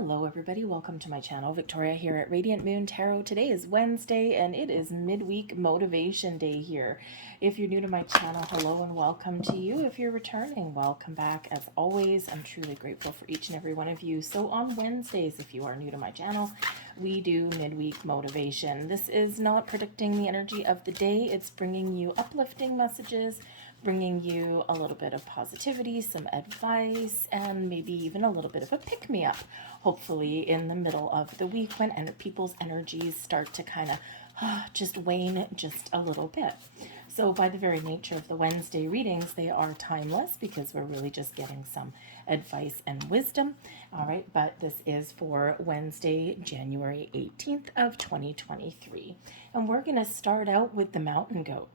Hello everybody, welcome to my channel. Victoria here at Radiant Moon Tarot. Today is Wednesday and it is midweek motivation day here. If you're new to my channel, hello and welcome to you. If you're returning, welcome back. As always, I'm truly grateful for each and every one of you. So on Wednesdays, if you are new to my channel, we do midweek motivation. This is not predicting the energy of the day. It's bringing you uplifting messages, bringing you a little bit of positivity, some advice, and maybe even a little bit of a pick-me-up, hopefully in the middle of the week when people's energies start to kind of just wane just a little bit. So by the very nature of the Wednesday readings, they are timeless because we're really just getting some advice and wisdom. All right, but this is for Wednesday, January 18th of 2023. And we're going to start out with the mountain goat.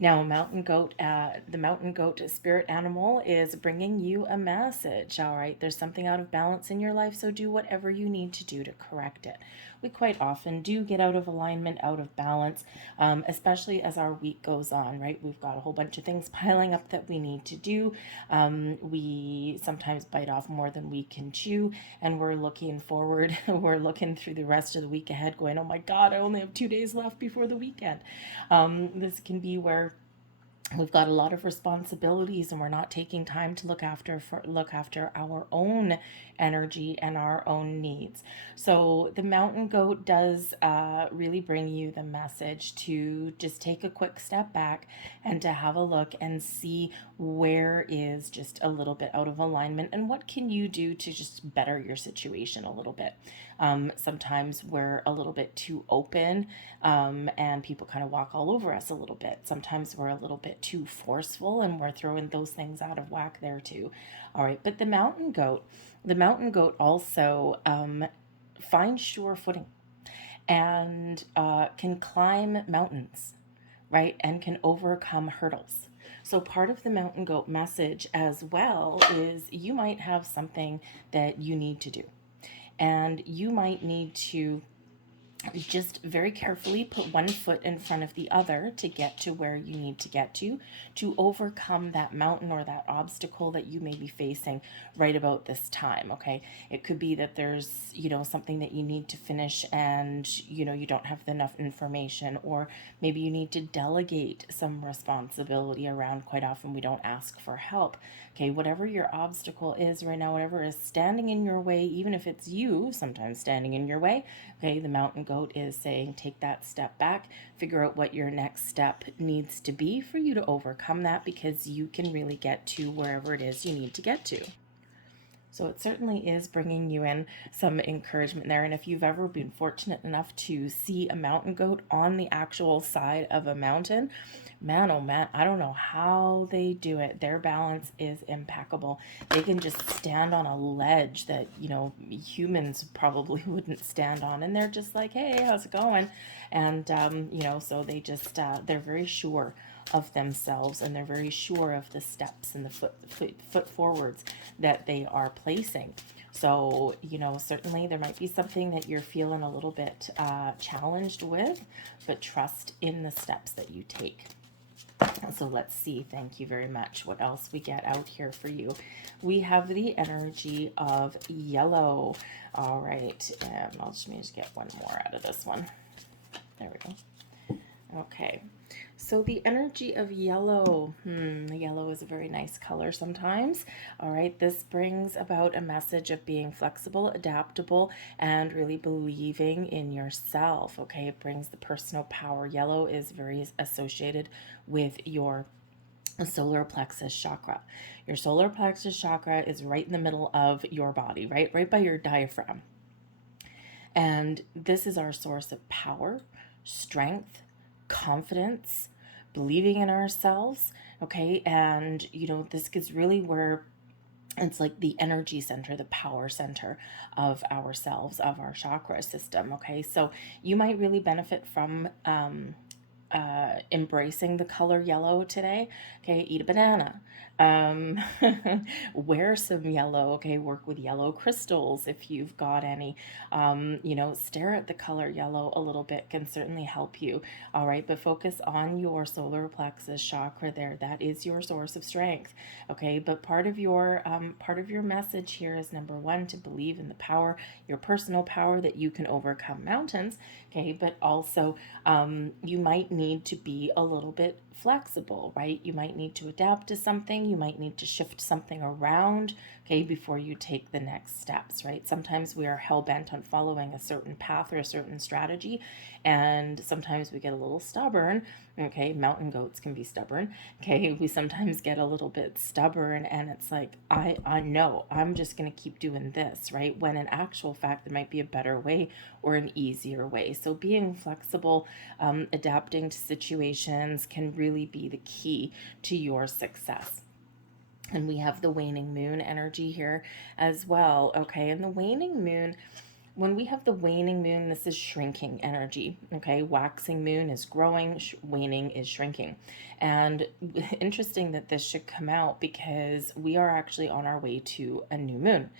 Now, the mountain goat spirit animal is bringing you a message, all right? There's something out of balance in your life, so do whatever you need to do to correct it. We quite often do get out of alignment, out of balance, especially as our week goes on, right? We've got a whole bunch of things piling up that we need to do. We sometimes bite off more than we can chew, and we're looking forward. We're looking through the rest of the week ahead going, oh my God, I only have 2 days left before the weekend. This can be where we've got a lot of responsibilities and we're not taking time to look after our own energy and our own needs. So the mountain goat does really bring you the message to just take a quick step back and to have a look and see where is just a little bit out of alignment and what can you do to just better your situation a little bit. Sometimes we're a little bit too open and people kind of walk all over us a little bit. Sometimes we're a little bit too forceful and we're throwing those things out of whack there too. All right, but the mountain goat also finds sure footing and can climb mountains, right, and can overcome hurdles. So part of the mountain goat message as well is you might have something that you need to do. And you might need to just very carefully put one foot in front of the other to get to where you need to get to overcome that mountain or that obstacle that you may be facing right about this time. Okay, it could be that there's something that you need to finish and you don't have enough information, or maybe you need to delegate some responsibility around. Quite often we don't ask for help. Okay, whatever your obstacle is right now, whatever is standing in your way, even if it's you sometimes standing in your way, okay, the mountain goat is saying take that step back, figure out what your next step needs to be for you to overcome that, because you can really get to wherever it is you need to get to. So it certainly is bringing you in some encouragement there. And if you've ever been fortunate enough to see a mountain goat on the actual side of a mountain, man, oh man, I don't know how they do it. Their balance is impeccable. They can just stand on a ledge that, humans probably wouldn't stand on. And they're just like, hey, how's it going? And, so they just, they're very sure of themselves, and they're very sure of the steps and the foot forwards that they are placing. So, certainly there might be something that you're feeling a little bit challenged with, but trust in the steps that you take. So let's see. Thank you very much. What else we get out here for you? We have the energy of yellow. All right. And let me just get one more out of this one. There we go. Okay. So the energy of yellow, yellow is a very nice color sometimes. All right, this brings about a message of being flexible, adaptable, and really believing in yourself. Okay, it brings the personal power. Yellow is very associated with your solar plexus chakra. Your solar plexus chakra is right in the middle of your body, right by your diaphragm. And this is our source of power, strength, confidence, believing in ourselves. Okay, and this is really where it's like the energy center, the power center of ourselves, of our chakra system. Okay, so you might really benefit from embracing the color yellow today. Okay, eat a banana. Um, wear some yellow. Okay, work with yellow crystals if you've got any. Stare at the color yellow a little bit can certainly help you. All right, but focus on your solar plexus chakra there. That is your source of strength. Okay, but part of your message here is number one, to believe in the power, your personal power, that you can overcome mountains. Okay, but also you might need to be a little bit flexible, right? You might need to adapt to something. You might need to shift something around, okay, before you take the next steps, right? Sometimes we are hell bent on following a certain path or a certain strategy, and sometimes we get a little stubborn. Okay, mountain goats can be stubborn. Okay, we sometimes get a little bit stubborn, and it's like, I know I'm just going to keep doing this, right? When in actual fact, there might be a better way or an easier way. So being flexible, adapting to situations can really be the key to your success. And we have the waning moon energy here as well. Okay, and the waning moon, when we have the waning moon, this is shrinking energy. Okay, waxing moon is growing, waning is shrinking. And interesting that this should come out because we are actually on our way to a new moon.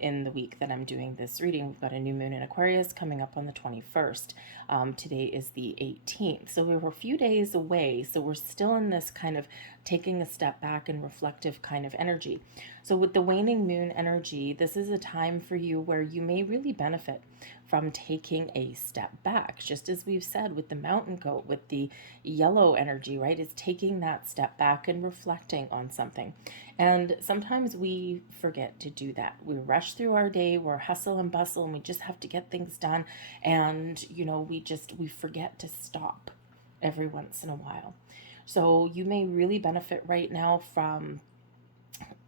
In the week that I'm doing this reading, we've got a new moon in Aquarius coming up on the 21st. Today is the 18th. So we were a few days away. So we're still in this kind of taking a step back and reflective kind of energy. So with the waning moon energy, this is a time for you where you may really benefit from taking a step back. Just as we've said with the mountain goat, with the yellow energy, right? Is taking that step back and reflecting on something. And sometimes we forget to do that. We rush through our day, we're hustle and bustle, and we just have to get things done. And, we forget to stop every once in a while. So you may really benefit right now from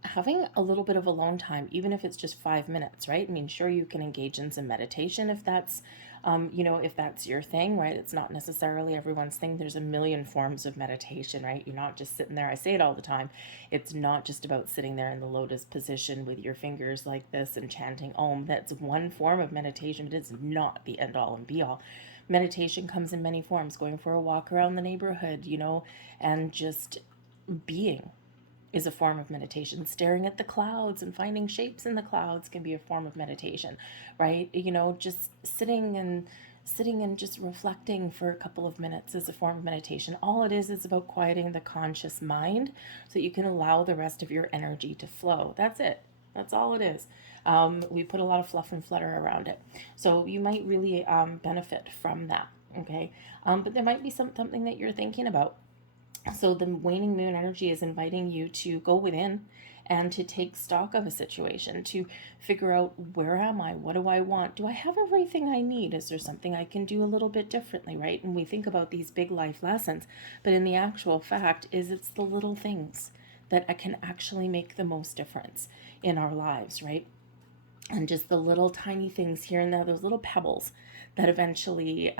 having a little bit of alone time, even if it's just 5 minutes, right? I mean, sure, you can engage in some meditation if that's, if that's your thing, right? It's not necessarily everyone's thing. There's a million forms of meditation, right? You're not just sitting there. I say it all the time. It's not just about sitting there in the lotus position with your fingers like this and chanting Om. That's one form of meditation, but it's not the end all and be all. Meditation comes in many forms, going for a walk around the neighborhood, and just being is a form of meditation. Staring at the clouds and finding shapes in the clouds can be a form of meditation, right? Just sitting and just reflecting for a couple of minutes is a form of meditation. All it is about quieting the conscious mind so that you can allow the rest of your energy to flow. That's it. That's all it is. We put a lot of fluff and flutter around it. So you might really benefit from that, okay? But there might be something that you're thinking about. So the waning moon energy is inviting you to go within and to take stock of a situation, to figure out, where am I? What do I want? Do I have everything I need? Is there something I can do a little bit differently, right? And we think about these big life lessons, but in the actual fact it's the little things that can actually make the most difference in our lives, right? And just the little tiny things here and there, those little pebbles that eventually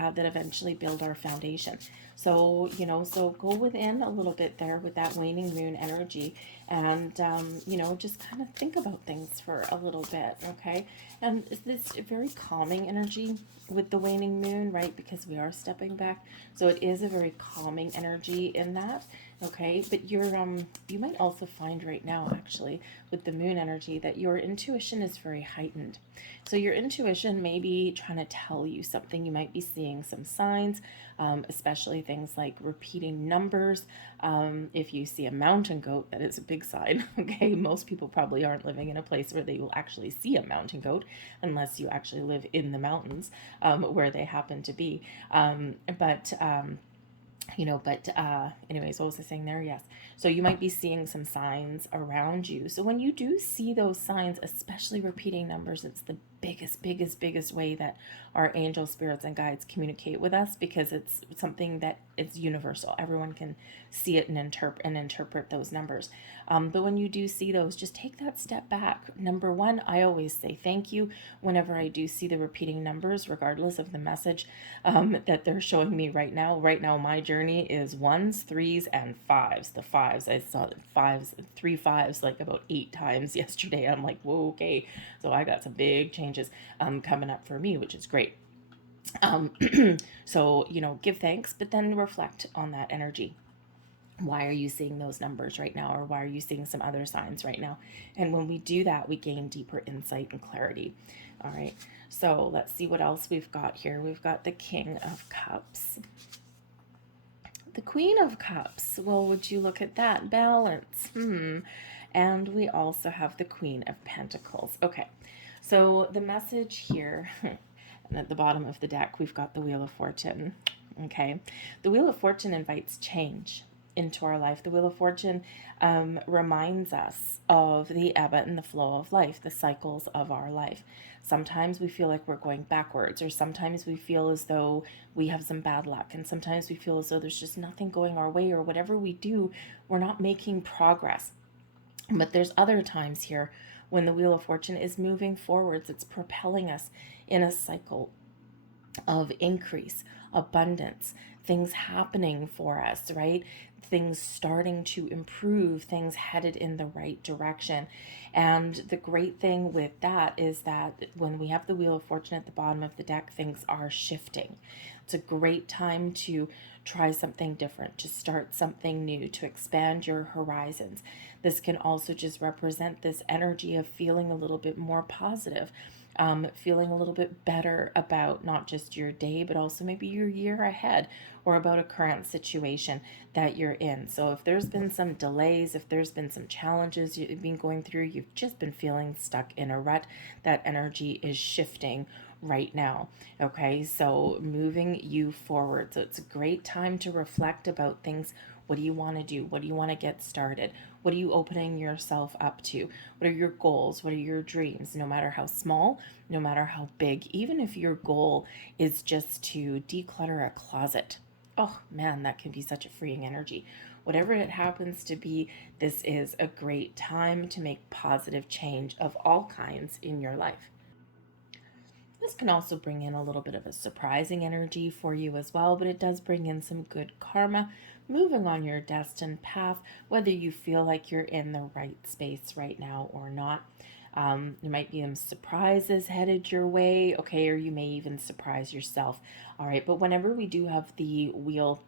build our foundation. So so go within a little bit there with that waning moon energy, and just kind of think about things for a little bit, okay? And this very calming energy with the waning moon, right? Because we are stepping back, so it is a very calming energy in that. Okay, but you might also find right now, actually, with the moon energy, that your intuition is very heightened. So your intuition may be trying to tell you something. You might be seeing some signs, especially things like repeating numbers. If you see a mountain goat, that is a big sign. Okay, most people probably aren't living in a place where they will actually see a mountain goat, unless you actually live in the mountains where they happen to be. Anyways, what was I saying there? Yes. So you might be seeing some signs around you. So when you do see those signs, especially repeating numbers, it's the biggest way that our angel spirits and guides communicate with us, because it's something that is universal. Everyone can see it and interpret those numbers. But when you do see those, just take that step back. Number one, I always say thank you whenever I do see the repeating numbers, regardless of the message that they're showing me right now. Right now, my journey is ones, threes, and fives. The fives, I saw three fives like about 8 times yesterday. I'm like, whoa, okay. So I got some big changes coming up for me, which is great. Um, so, give thanks, but then reflect on that energy. Why are you seeing those numbers right now? Or why are you seeing some other signs right now? And when we do that, we gain deeper insight and clarity. All right. So let's see what else we've got here. We've got the King of Cups. The Queen of Cups. Well, would you look at that? Balance. And we also have the Queen of Pentacles. Okay. So the message here, and at the bottom of the deck, we've got the Wheel of Fortune. Okay. The Wheel of Fortune invites change into our life. The Wheel of Fortune reminds us of the ebb and the flow of life, the cycles of our life. Sometimes we feel like we're going backwards, or sometimes we feel as though we have some bad luck, and sometimes we feel as though there's just nothing going our way, or whatever we do, we're not making progress. But there's other times here when the Wheel of Fortune is moving forwards, it's propelling us in a cycle of increase, abundance, things happening for us, right? Things starting to improve, things headed in the right direction. And the great thing with that is that when we have the Wheel of Fortune at the bottom of the deck, things are shifting. It's a great time to try something different, to start something new, to expand your horizons. This can also just represent this energy of feeling a little bit more positive, feeling a little bit better about not just your day, but also maybe your year ahead, or about a current situation that you're in. So if there's been some delays, if there's been some challenges you've been going through, you've just been feeling stuck in a rut, that energy is shifting right now. Okay, so moving you forward. So it's a great time to reflect about things. What do you want to do? What do you want to get started? What are you opening yourself up to? What are your goals? What are your dreams? No matter how small, no matter how big, even if your goal is just to declutter a closet. Oh man, that can be such a freeing energy. Whatever it happens to be, this is a great time to make positive change of all kinds in your life. This can also bring in a little bit of a surprising energy for you as well, but it does bring in some good karma, moving on your destined path, whether you feel like you're in the right space right now or not. There might be some surprises headed your way, okay, or you may even surprise yourself. All right, but whenever we do have the wheel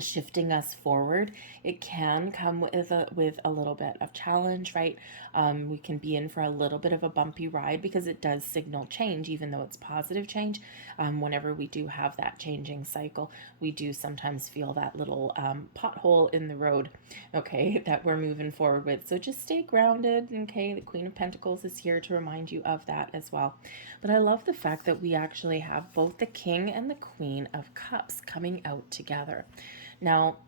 shifting us forward, it can come with a little bit of challenge, right? We can be in for a little bit of a bumpy ride because it does signal change, even though it's positive change. Whenever we do have that changing cycle, we do sometimes feel that little pothole in the road, okay, that we're moving forward with. So just stay grounded, okay? The Queen of Pentacles is here to remind you of that as well. But I love the fact that we actually have both the King and the Queen of Cups coming out together. Now,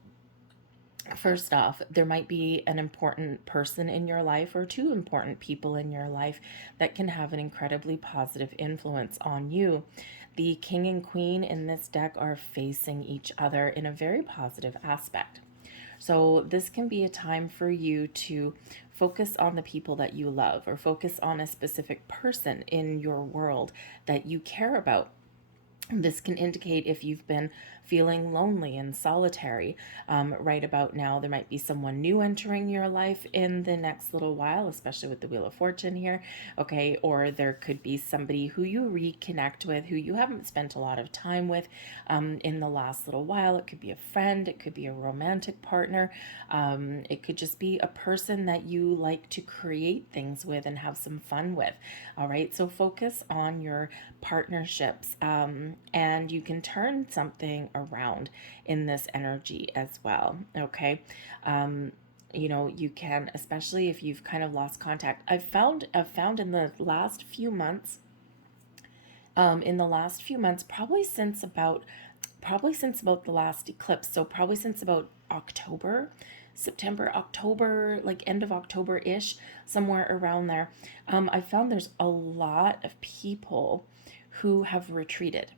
first off, there might be an important person in your life, or two important people in your life, that can have an incredibly positive influence on you. The King and Queen in this deck are facing each other in a very positive aspect. So this can be a time for you to focus on the people that you love, or focus on a specific person in your world that you care about. This can indicate if you've been feeling lonely and solitary right about now. There might be someone new entering your life in the next little while, especially with the Wheel of Fortune here, okay? Or there could be somebody who you reconnect with, who you haven't spent a lot of time with in the last little while. It could be a friend, it could be a romantic partner, it could just be a person that you like to create things with and have some fun with, all right? So focus on your partnerships, and you can turn something around in this energy as well, okay? You can, especially if you've kind of lost contact. I've found in the last few months, probably since about the last eclipse, so probably since about September, October, like end of October-ish, somewhere around there, I found there's a lot of people who have retreated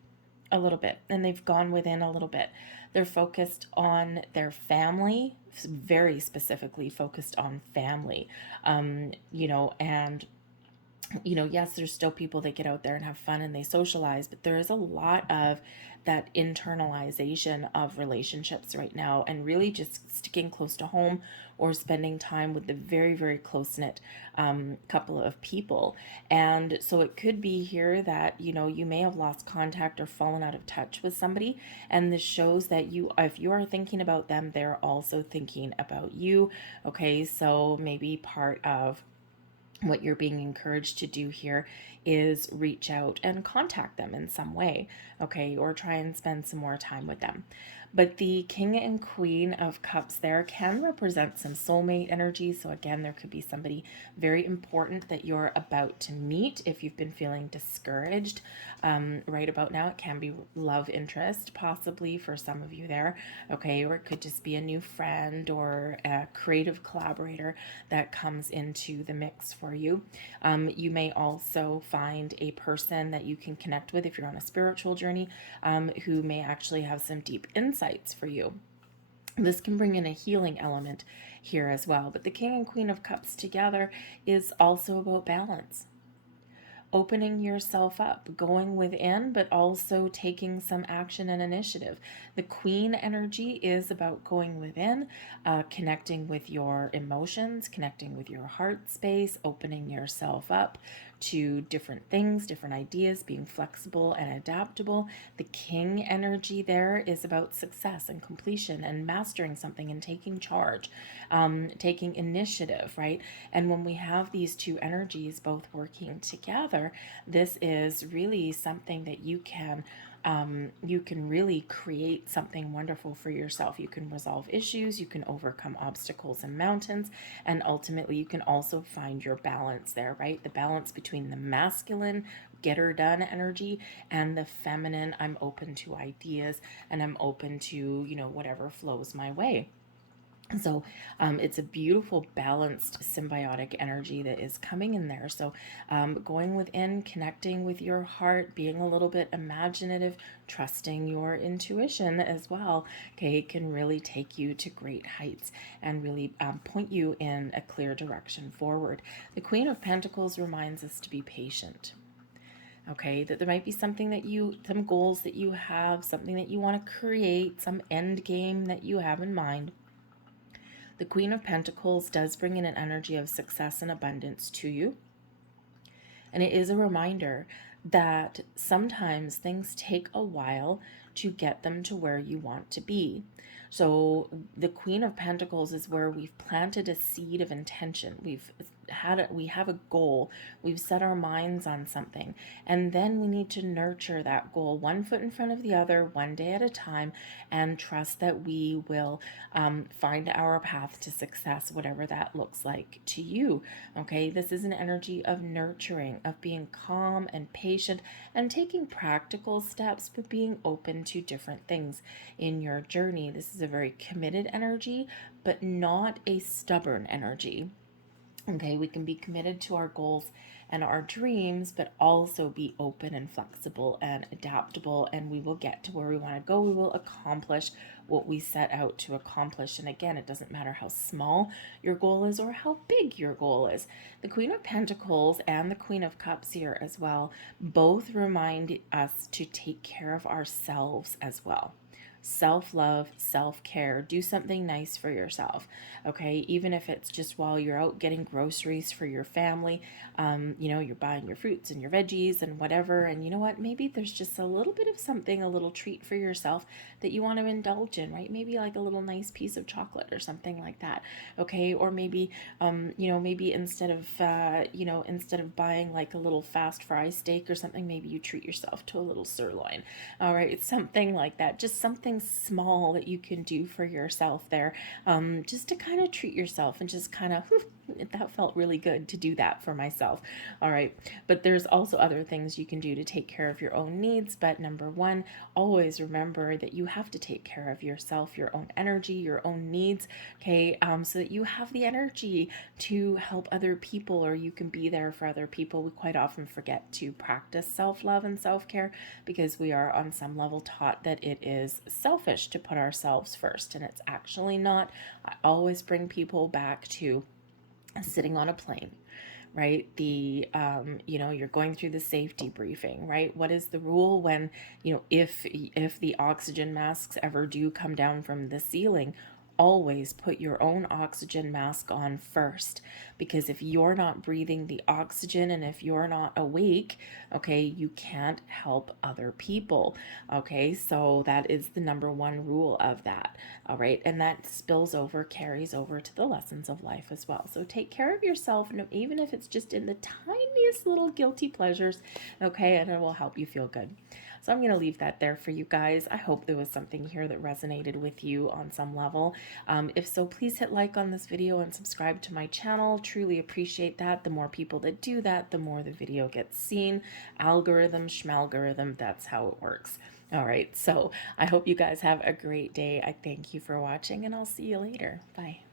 a little bit, and they've gone within a little bit. They're focused on their family, very specifically focused on family, and Yes, there's still people that get out there and have fun and they socialize, but there is a lot of that internalization of relationships right now, and really just sticking close to home or spending time with the very, very close knit couple of people. And so it could be here that, you may have lost contact or fallen out of touch with somebody. And this shows that if you are thinking about them, they're also thinking about you. Okay, so maybe part of what you're being encouraged to do here is reach out and contact them in some way, okay, or try and spend some more time with them. But the King and Queen of Cups there can represent some soulmate energy. So again, there could be somebody very important that you're about to meet. If you've been feeling discouraged right about now, it can be love interest possibly for some of you there, okay, or it could just be a new friend or a creative collaborator that comes into the mix for you. You may also find a person that you can connect with if you're on a spiritual journey, who may actually have some deep insights for you. This can bring in a healing element here as well. But the King and Queen of Cups together is also about balance. Opening yourself up, going within, but also taking some action and initiative. The Queen energy is about going within, connecting with your emotions, connecting with your heart space, opening yourself up to different things, different ideas, being flexible and adaptable. The King energy there is about success and completion and mastering something and taking charge, taking initiative, right? And when we have these two energies both working together, this is really something that you can really create something wonderful for yourself. You can resolve issues, you can overcome obstacles and mountains, and ultimately you can also find your balance there, right? The balance between the masculine, get her done energy, and the feminine, I'm open to ideas and I'm open to, whatever flows my way. So it's a beautiful, balanced, symbiotic energy that is coming in there. So going within, connecting with your heart, being a little bit imaginative, trusting your intuition as well, okay, can really take you to great heights and really point you in a clear direction forward. The Queen of Pentacles reminds us to be patient. Okay, that there might be something some goals that you have, something that you want to create, some end game that you have in mind. The Queen of Pentacles does bring in an energy of success and abundance to you. And it is a reminder that sometimes things take a while to get them to where you want to be. So the Queen of Pentacles is where we've planted a seed of intention. We have a goal. We've set our minds on something. And then we need to nurture that goal one foot in front of the other, one day at a time, and trust that we will find our path to success, whatever that looks like to you. Okay, this is an energy of nurturing, of being calm and patient and taking practical steps, but being open to different things in your journey. This is a very committed energy, but not a stubborn energy. Okay, we can be committed to our goals and our dreams, but also be open and flexible and adaptable, and we will get to where we want to go. We will accomplish what we set out to accomplish. And again, it doesn't matter how small your goal is or how big your goal is. The Queen of Pentacles and the Queen of Cups here as well both remind us to take care of ourselves as well. Self-love, self-care, do something nice for yourself, okay? Even if it's just while you're out getting groceries for your family, you're buying your fruits and your veggies and whatever, and you know what, maybe there's just a little bit of something, a little treat for yourself that you want to indulge in, right? Maybe like a little nice piece of chocolate or something like that, okay? Or maybe, maybe instead of buying like a little fast fry steak or something, maybe you treat yourself to a little sirloin, all right? It's something like that, just something small that you can do for yourself there, just to kind of treat yourself and just kind of, that felt really good to do that for myself. All right. But there's also other things you can do to take care of your own needs. But number one, always remember that you have to take care of yourself, your own energy, your own needs. Okay. So that you have the energy to help other people, or you can be there for other people. We quite often forget to practice self-love and self-care because we are on some level taught that it is selfish to put ourselves first. And it's actually not. I always bring people back to sitting on a plane, right? The, you know, you're going through the safety briefing, right? What is the rule when, you know, if the oxygen masks ever do come down from the ceiling? Always put your own oxygen mask on first, because if you're not breathing the oxygen and if you're not awake, okay, you can't help other people. Okay, so that is the number one rule of that. All right, and that spills over, carries over to the lessons of life as well. So take care of yourself, even if it's just in the tiniest little guilty pleasures, okay, and it will help you feel good. So I'm going to leave that there for you guys. I hope there was something here that resonated with you on some level. If so, please hit like on this video and subscribe to my channel. Truly appreciate that. The more people that do that, the more the video gets seen. Algorithm, schmalgorithm, that's how it works. All right, so I hope you guys have a great day. I thank you for watching, and I'll see you later. Bye.